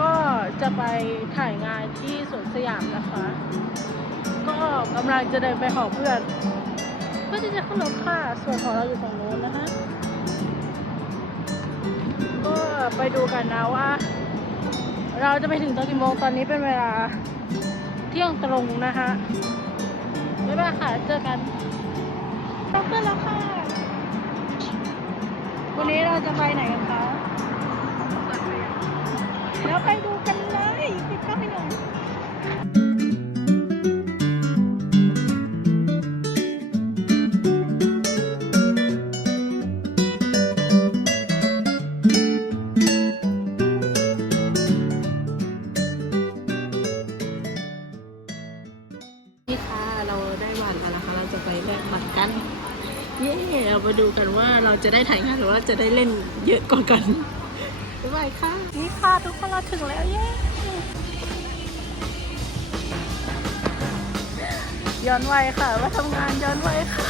ก็จะไปถ่ายงานที่สวนสยามนะคะ ก็กำลังจะเดินไปหอเพื่อนเพื่อที่จะขึ้นรถค่ะ ส่วนของเราอยู่ฝั่งโน้นนะคะ ก็ไปดูกันนะว่า เราจะไปถึงตอนกี่โมงตอนนี้เป็นเวลาเที่ยงตรงนะคะบ๊ายบายค่ะ เจอกันเราขึ้นแล้วค่ะ วันนี้เราจะไปไหนกันคะ แล้วไปดูกันเลยติดเข้าไปหน่อยนี่ค่ะเราได้บัตรแล้วนะคะเราจะไปแลกบัตรกันเย้เราไปดูกันว่าเราจะได้ถ่ายงานหรือว่าจะได้เล่นเยอะกว่ากัน บ๊ายบายค่ะ ค่ะ ทุกคนเราถึงแล้วเย้ย้อนวัยค่ะว่าทำงานย้อนวัยค่ะ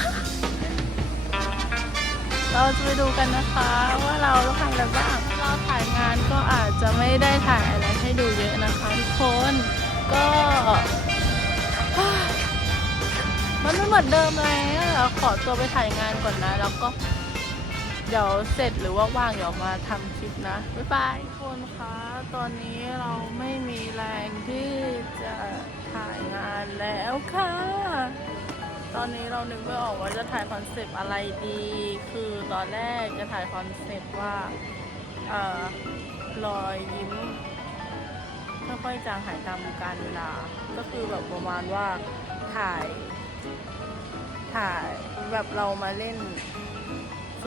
เราจะไปดูกันนะคะว่าเราทำอะไรบ้างเราถ่ายงานก็อาจจะไม่ได้ถ่ายอะไรให้ดูเยอะนะคะทุกคนก็มันไม่เหมือนเดิมแล้วขอตัวไปถ่ายงานก่อนนะ แล้วก็ ดี๋ยวเสร็จหรือว่าว่างเดี๋ยวมาทำคลิปนะ บ๊ายบายทุกคนคะ ตอนนี้เราไม่มีแรงที่จะถ่ายงานแล้วค่ะ ตอนนี้เรานึกไม่ออกว่าจะถ่ายคอนเซปต์อะไรดี คือตอนแรกจะถ่ายคอนเซปต์ว่าเอ่อรอยยิ้มค่อยๆจางหายตามการเวลา ก็คือแบบประมาณว่าถ่าย ถ่ายแบบเรามาเล่น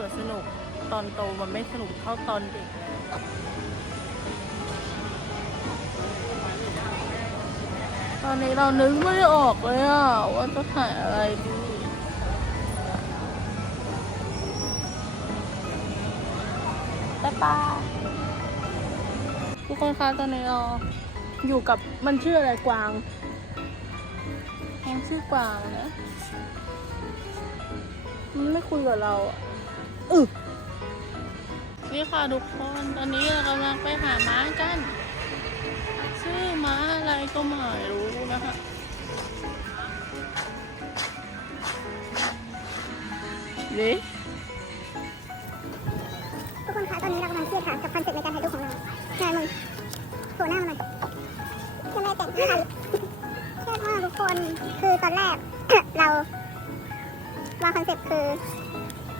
สวนสนุก ตอนโตมันไม่สนุกเท่าตอนเด็กแล้วตอนนี้เรานึกไม่ออกเลยอะว่าจะถ่ายอะไรดีบ๊ายบาทุกคนคะตอนนี้เราอยู่กับมันชื่ออะไรกวางมันชื่อกวางนะ มันไม่คุยกับเราอะ อึนี่ค่ะทุกคนตอนนี้เรากำลังไปหาม้ากัน ชื่อม้าอะไรก็ไม่รู้นะคะเด็กทุกคนคะตอนนี้เรากำลังเครียดค่ะกับคอนเซ็ปต์ในการถ่ายรูปของเรางานมึงโผล่หน้ามาหน่อยยังไม่ได้แต่งหน้าเลยเครียดมากทุกคนคือตอนแรกเราวางคอนเซ็ปต์คือ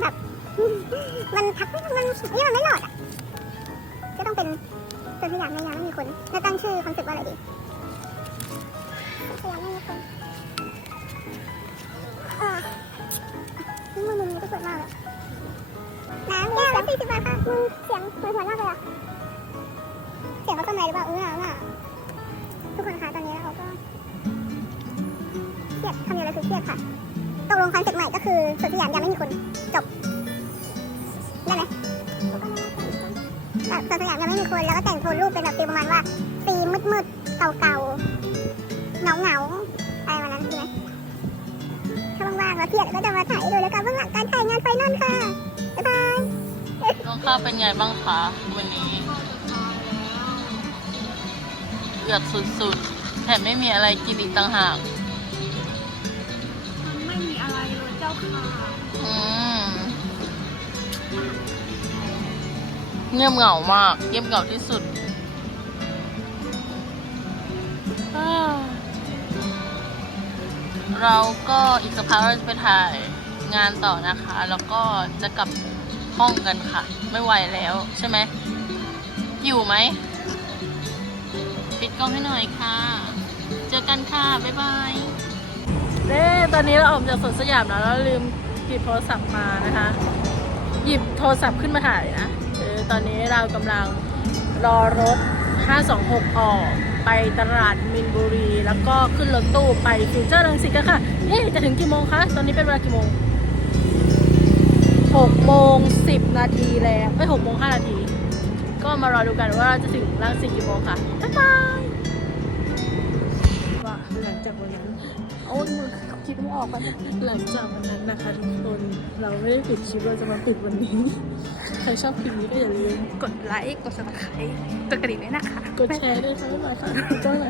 แบบ มันทักไม่มันนี่มันไม่หลอดอะ ก็ต้องเป็นตัวที่อยากในยามไม่มีคนแล้วตั้งชื่อคอนเซ็ปต์ว่าอะไรดีสยามไม่มีคนอ่านี่มุมนี้ก็สวยมากเลยน้ำแก้วละสี่สิบบาทค่ะมึงเสียงมือหัวหน้าเลยอะเสียงเขาต้นอะไรหรือเปล่าเออเอาล่ะทุกคนคะตอนนี้เราก็เครียดคำเดียวเลยคือเครียดค่ะตกลงคอนเซ็ปต์ใหม่ก็คือสวนสยามยังไม่มีคนจบ ได้ไหมแบบสวนสยามยังไม่มีคนแล้วก็แต่งโทนรูปเป็นแบบฟีลประมาณว่าฟีมืดๆเก่าๆเงาๆอะไรประมาณนั้นใช่ไหมถ้าว่างๆแล้วเครียดก็จะมาถ่ายให้ดูแล้วกันเบื้องหลังการถ่ายงานไฟนอลค่ะบ๊ายบายน้องข้าเป็นไงบ้างคะวันนี้เกือบสุดๆแถมไม่มีอะไรกินอีกต่างหาก เงียบเหงามาก เงียบเหงาที่สุด เราก็อีกสักพักเราจะไปถ่ายงานต่อนะคะ แล้วก็จะกลับห้องกันค่ะ ไม่ไหวแล้วใช่ไหม อยู่ไหม ปิดกล้องให้หน่อยค่ะ เจอกันค่ะ บ๊ายบายเด้ตอนนี้เราออกจากสวนสยามแล้วเราลืมหยิบโทรศัพท์มานะคะ หยิบโทรศัพท์ขึ้นมาถ่ายนะ ตอนนี้เรากำลังรอรถ 526 ออก ไปตลาดมินบุรี แล้วก็ขึ้นรถตู้ไปฟิวเจอร์รังสิตกันค่ะเอ๊จะถึงกี่โมงคะ ตอนนี้เป็นเวลากี่โมง 6 โมง 10 นาทีแล้วเอ้ย6โมง 5 นาที ก็มารอดูกันว่าจะถึงรังสิตกี่โมงค่ะ บ๊ายบายว่าหลังจากวันนั้น โอ้ยมือคิดไม่ออกไปหลังจากวันนั้นนะคะทุกคนเราไม่ได้ปิดคลิปเราจะมาปิดวันนี้ ใครชอบคลิปนี้ก็อย่าลืมกดไลค์กด subscribe กดกระดิ่งด้วยนะคะ กดแชร์ด้วยค่ะบ๊ายบายค่ะจ้าไหน